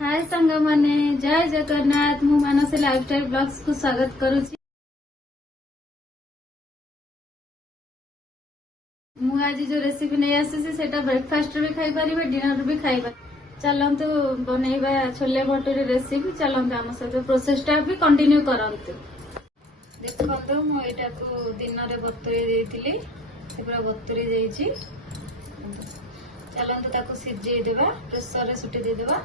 हाय संग माने जय जगन्नाथ मु मानसी लाइफस्टाइल ब्लॉग्स को स्वागत करुछि। मु आज जो रेसिपी नहीं आसी सेटा ब्रेकफास्ट भी खाई परिबे डिनर भी खाइबा। चलंतु बनेइबा छोले भटूरे रेसिपी। चलंतु हम सहित प्रोसेसटा भी कंटिन्यू करंतु। देखंतु मु एटा को दिन रे बतुरे देइतिली से पूरा बतुरे देइछि। चलंतु ताको सिझेइ देबा प्रेशर रे सुटी दे देबा।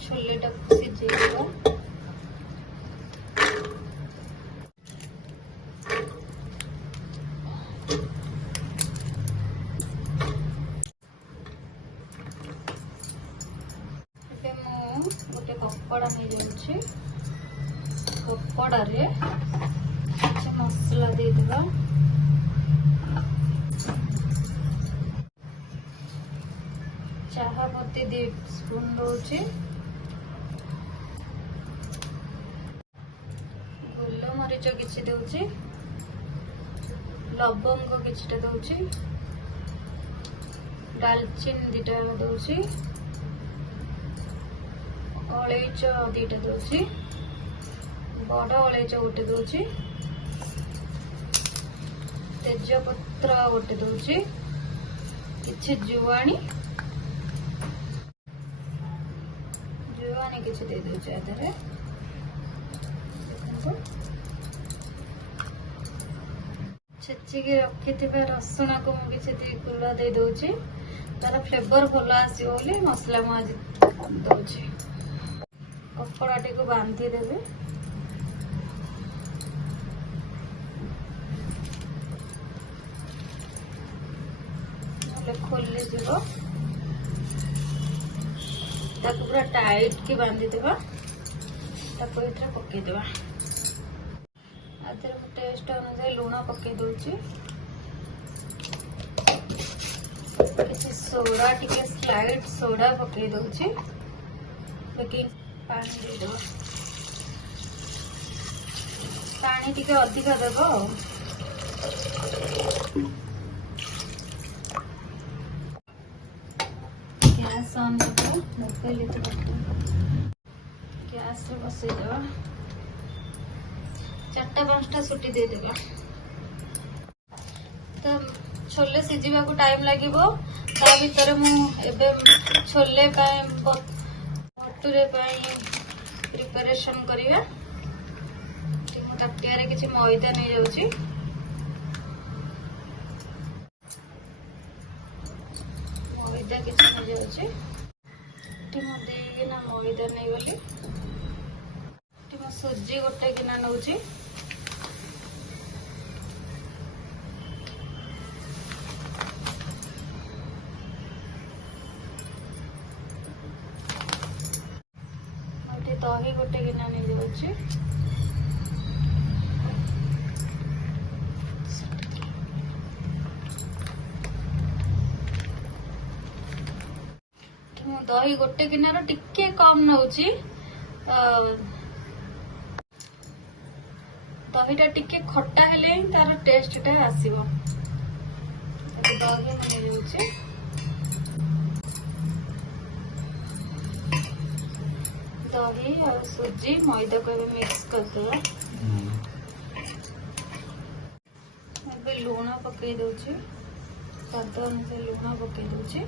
छोले सिझे गोटे कपड़ा नहीं जाऊँ कपड़ा रे मसला दे देबा। चाहा पत्ती 2 स्पून दौची, गोलमरीच किछि दौची, लवंग किछिटा दौची, दालचीनी 2टा दौची, अलैच 2टा दौची, बड़ अलैच 1 दौची, तेजपत्र 1 दौची, किछि जुआणी किसी दे दूचे आधे छेचिकी रखि रसुण को मुझे गुड़ा दे दूची तार फ्लेवर भल आसो मसला मुझे दौची। कपड़ा टी को बांधी देवी खोली जीव ताको पूरा टाइट की बांधी देबा। ताको इतरा पके देबा। आधर टेस्ट अनुसार लूण पके दोची, किसी सोडा टिके स्लाइड सोडा पके दोची, बेकिंग पानी दे देबा। पानी टिके अधिक देबो। गैस ऑन गैस बसई देवा। 4-5टा सुटी दे देबा। तो छोले सिझिबा को टाइम लागिबो। ता भीतर मु एबे छोले पाए भटूरे पाए प्रिपरेशन करिया। मु ताटिया रे किछि मैदा नै जाउची। मैदा किछि नै जाउची। ना मैदा नहीं बोली सुजी गोटे गिना नौची। दही गोटे गिना नहीं जाऊँ। दही गोटे गिनार टिके कम नौची। दहीटा टिके खट्टा हेले ही तार टेस्टटा आसीबो। दही नहीं जाऊँ। दही और सूजी मैदा को मिक्स करदेबा। लूण पकई दौची, स्वाद अनुसार लूण पकई दौची।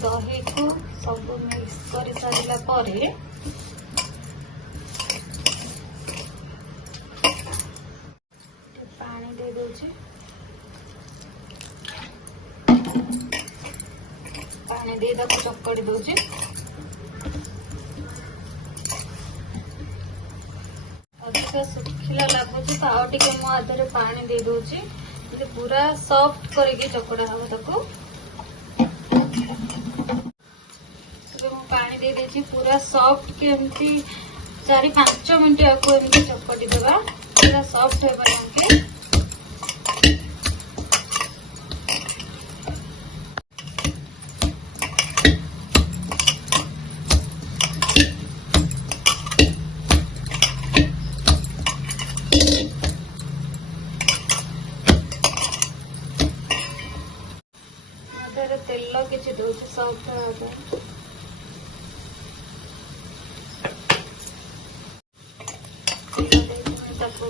दही को सब मिक्स कर सारा पर पानी दे दूची। पानी दे चकड़ी दूची। अधिक सुखिला लगुच तो आउ टे मुझे पानी दे दूची। पूरा सॉफ्ट करके चकड़ा हम ताको पानी दे देछि। पूरा सॉफ्ट के एमती 4-5 मिनट आपको एमती चपटी देबा। पूरा सॉफ्ट होबा जाके ଏଠାରେ ତେଲ କିଛି ଦଉଛି ସଫ୍ଟ ହେବା ପାଇଁ। ତାକୁ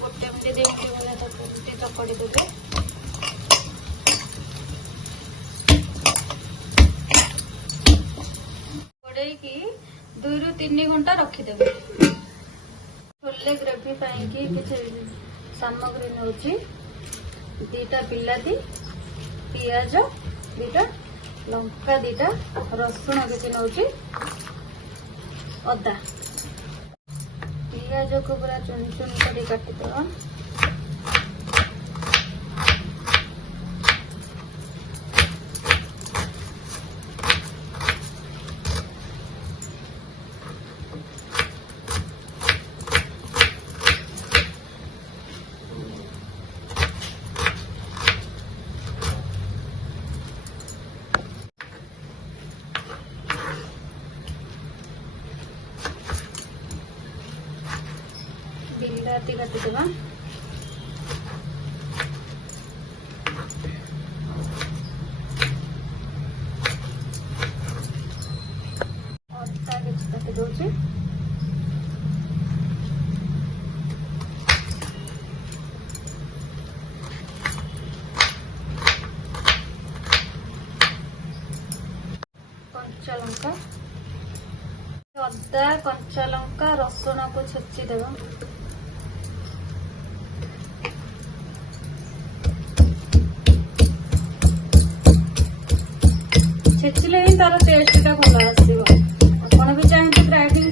ଗୋଟେ ମିନିଟ୍ 2 ମିନିଟ୍ ଭଳିଆ ତାକୁ ଏମିତି ଚକଟି ଦେବେ। ଘୋଡ଼େଇକି 2 ରୁ 3 ଘଣ୍ଟା ରଖିଦେବେ। छोले ग्रेवी पाई किसी सामग्री नौची 2टा बिलाती पियाज 2टा लंका 2टा रसुण किसी नौची अदा पियाज को पूरा चुन चुन कर काटिदेवा। बिलाती काटिदेवा। अदा किसी काटि दौची कंचा लंका अदा कंचा लंका रसुण को छेची देवा। छेचिले ही तार टेस्ट टा भल आसीबो। आपण भी चाहे ग्राइंडिंग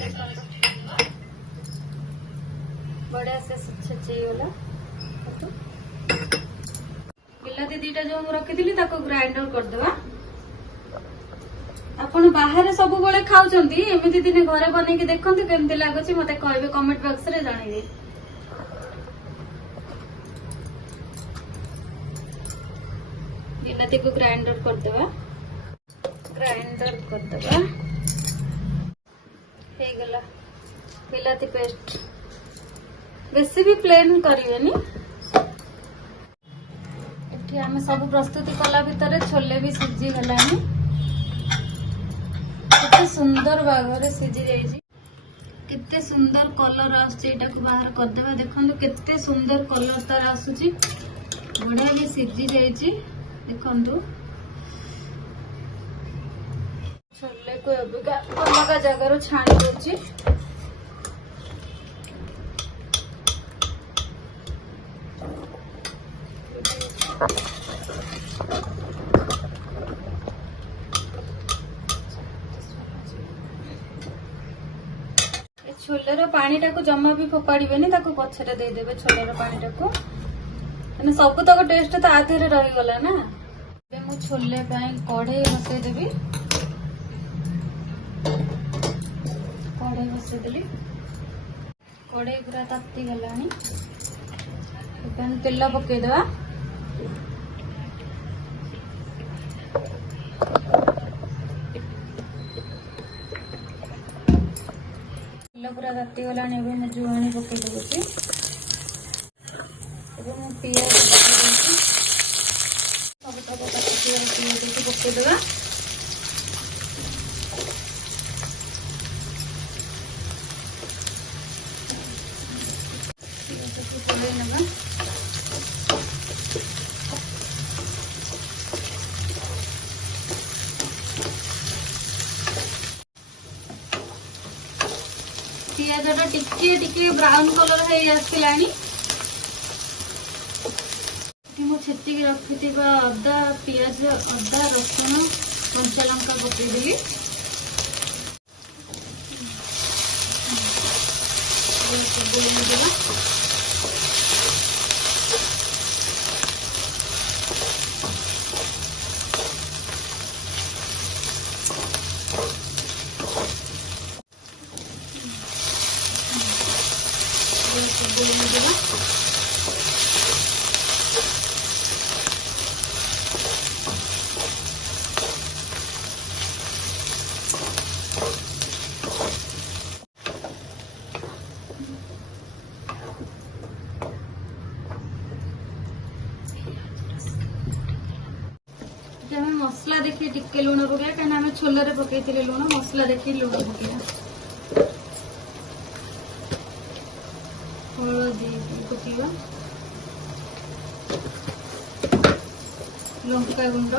बढ़िया से छेची गला। बिलाती 2टा जो रखी ताको ग्राइंडर कर देवा। आपण बाहर सब बळे खाउचंती एमिति दिने घरे बनै के देखंतु केमति लागुची मते कहबे कमेंट बॉक्स रे जणाइबे। बिलाती को ग्राइंडर कर देवा। ग्राइंडर कर देवा हे गला बिलाती पेस्ट। बेसी भी प्लेन करिवेनी। एठी हमें सब प्रस्तुति कला भितर छोले भी सिझी गलानी। कितने सुंदर भागरे सिझी जाइछि। कितने सुंदर कलर आछी। एटा को बाहर कर देवा। देखंतु कितने सुंदर कलर तार आसुची। बढ़िया भी सिझी जाइछि। देखंतु छोले को अलग जगार छाणी दूची। छोलेर पानी टाको जमा भी फोपाड़े ताको पछरे दे देबे। छोलेर पानी टाको माने सब तक टेस्ट तो आधे रही गला ना। मु छोले पाई कढ़ई बसई देबी। कढ़ई बसईदेली। कढ़ई पूरा ताती गलानी। तेल पकईदेवा। तेल पूरा ताती गलानी। मु जुआणी पकईदेवी। पियाज सब तक पियाज पकईदेवा। पियाजटा टिके टिके ब्राउन कलर है आसलानी। मु छेचिक रखि अदा पियाज अदा रसुण कंचा लंका पकईदेली। आम मसला देखिए टिके लुण पकड़ा कहीं आम छोले पकई लुण मसला देखिए लुण पकड़ा हलदी पकड़ा लंका गुंड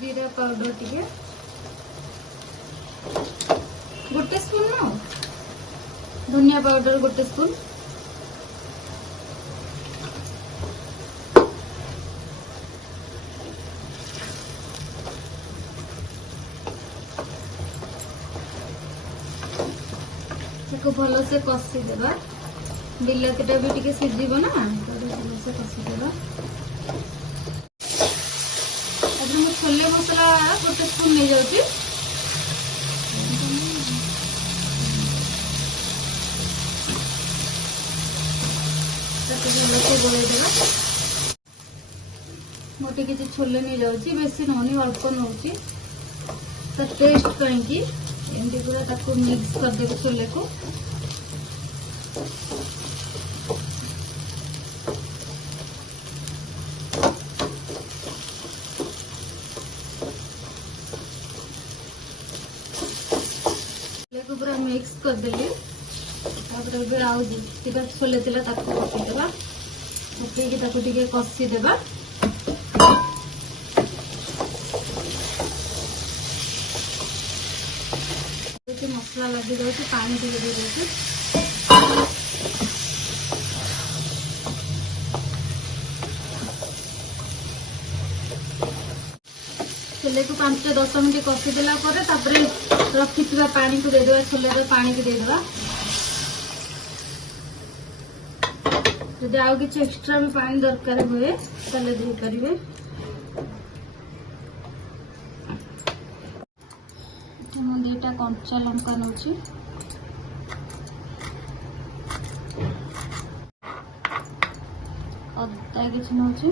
जीरा पाउडर टिके गोटे स्पून न धनिया पाउडर गोटे स्पून भल से कषी देवा बिलातीटा भी टिके सीझिब ना भल से कषी देवा मु छोले मसला गोटे स्पून नहीं जाऊँगी भल से गोलैदेवा मोटे किसी छोले नहीं जाऊँगी बेसी नौनी अल्प नौ टेस्ट कहीं एमती पूरा ताको मिक्स करदेवे छोले को पूरा मिक्स करदेली आउ जीरा छोले थिला ताको पकईदेवा पकईकी ताको टिके कषी देवा मसला लगी जाऊँ पानी टिके दे दे छोले को 5-10 मिनट कषी देला रखी पानी को देदेवा छोले पानी को देदेवा जदि आउ कि एक्स्ट्रा भी पानी दरकार हुए ताले दे पारिबे दुईटा कंचा लंका नौची अदा किसी नौची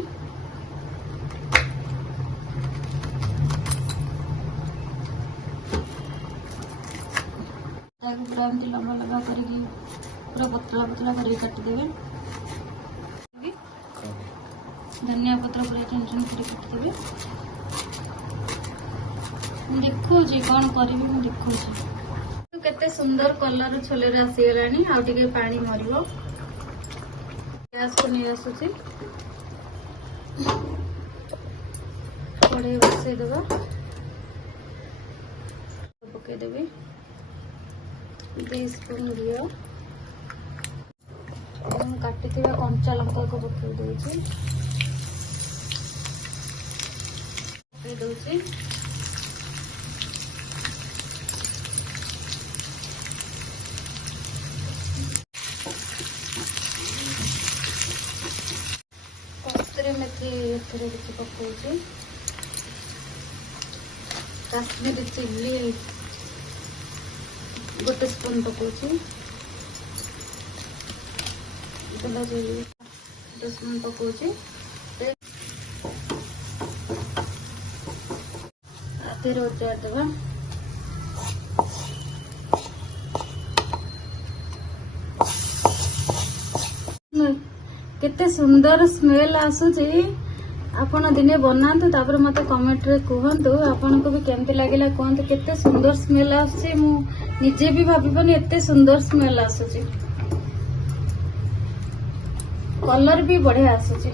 पूरा एमती लंबा लंबा कर पूरा पतला पतला कर काटिदेवे धनिया पत्र पूरा चुन चुन कर काटिदेवे देखो कौन करी देखो केते सुंदर कलर छोले आसीगलानी आउ टिके पानी मरलो गैस को नहीं आसुची कड़े बसई देवा पकईदेवी 2 स्पून घी काटी कंचा लंका को पकई दूची कस्तूरी मेथी पकई काश्मीरी चिल्ली गोटे स्पून पकई गोटे स्पून पकई तेरे उतार देवा केते सुंदर स्मेल आसुची आपण दिने बनातु तापर मते कमेंट रे कहंतु आपण को भी केमते लागिला कहंतु केते सुंदर स्मेल आसुची मु निजे भी भाबिबनी एते सुंदर स्मेल आसुची कलर भी बढ़िया आसुची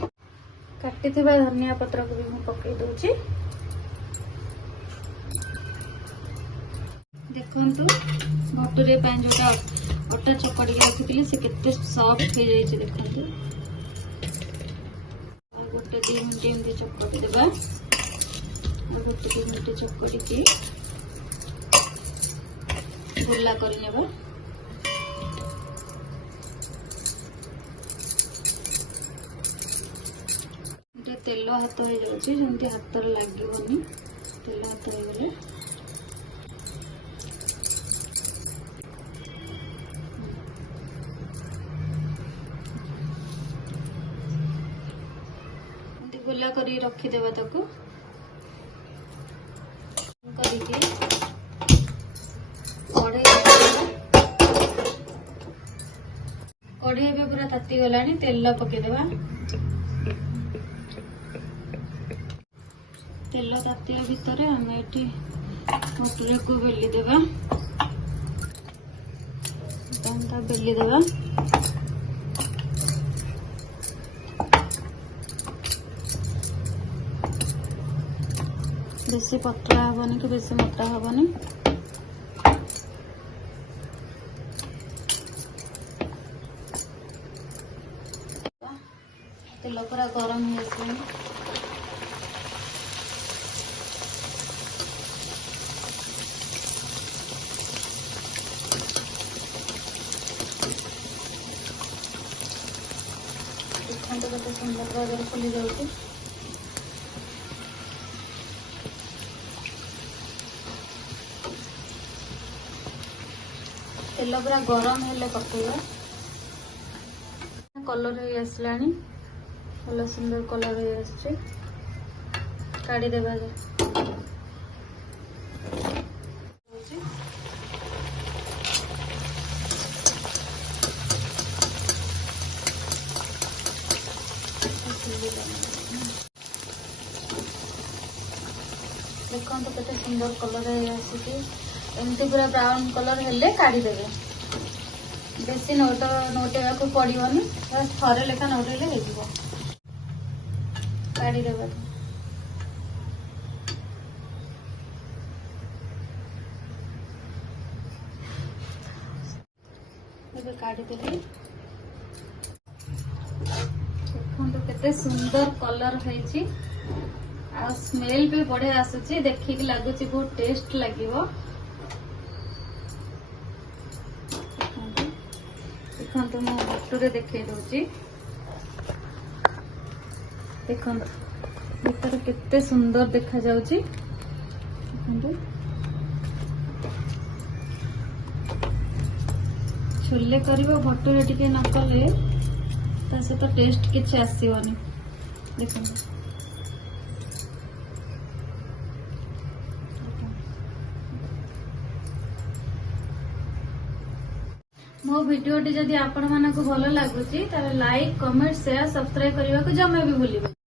काटिथिबा धनिया पत्र को भी मु पकई दोची देखंतु भटुरे पाए जोटा अटा चकड़ी रखी से केते सॉफ्ट हो जाइए देखंतु गोटे 2 मिनट एमती चकटी देवा गोटे 2 मिनट चकटी गोला कर तेल हाथ हो जाती हाथ लगनी तेल हाथ हो गले गोला करी रखीदेवा ताको कढ़ी भी पूरा ताती गलानी तेल पकेदेवा तेल तातिया भितर आम ये मटुरा को बेली देवा बेली देवा बेसी पतला हबनी कि बेसी मोटा हबनी तेल पूरा गरम हो केते सुंदर भाव फुली जाऊँ तेल पूरा गरम हेले पकेगा कलर हो आसलानी भल सुंदर कलर हो आसुची काढ़ी देबा देखो तो केते सुंदर कलर हो आसुची एमती पूरा ब्राउन कलर हेले काढ़ी देबे बेसी नोटेवा को पड़ोनी बस थरे लेखा नोटेले हो काढ़ी देबा काढ़ी देली देखो केते सुंदर कलर होईची आ स्मेल भी बढ़िया आसुची देखिक लगुची बहुत टेस्ट लागिवो देखो मो मटुरे देखे दूची देखो भीतर केते सुंदर देखा जाउची छोले करिबो भटुरे टिके न कले ता से तो टेस्ट किछ आसीवनी देखो मो वीडियो जदि आपण मानक भल लगुची ताले लाइक कमेंट शेयर सब्सक्राइब करने को जमे भी भूलिबे।